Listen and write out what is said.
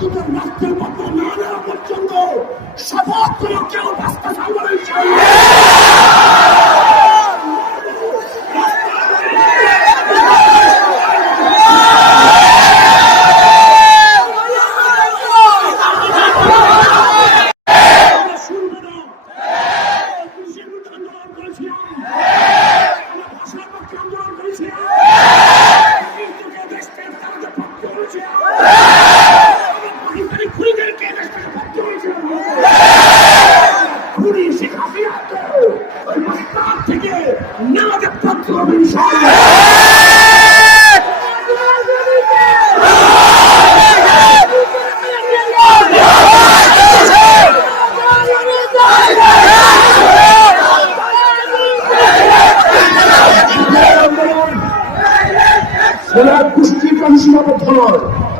তাদের রক্তের বদলা না নেওয়া পর্যন্ত শপথ করে কেউ বাঁচতে চাইবে না ইনশাআল্লাহ। Yeah!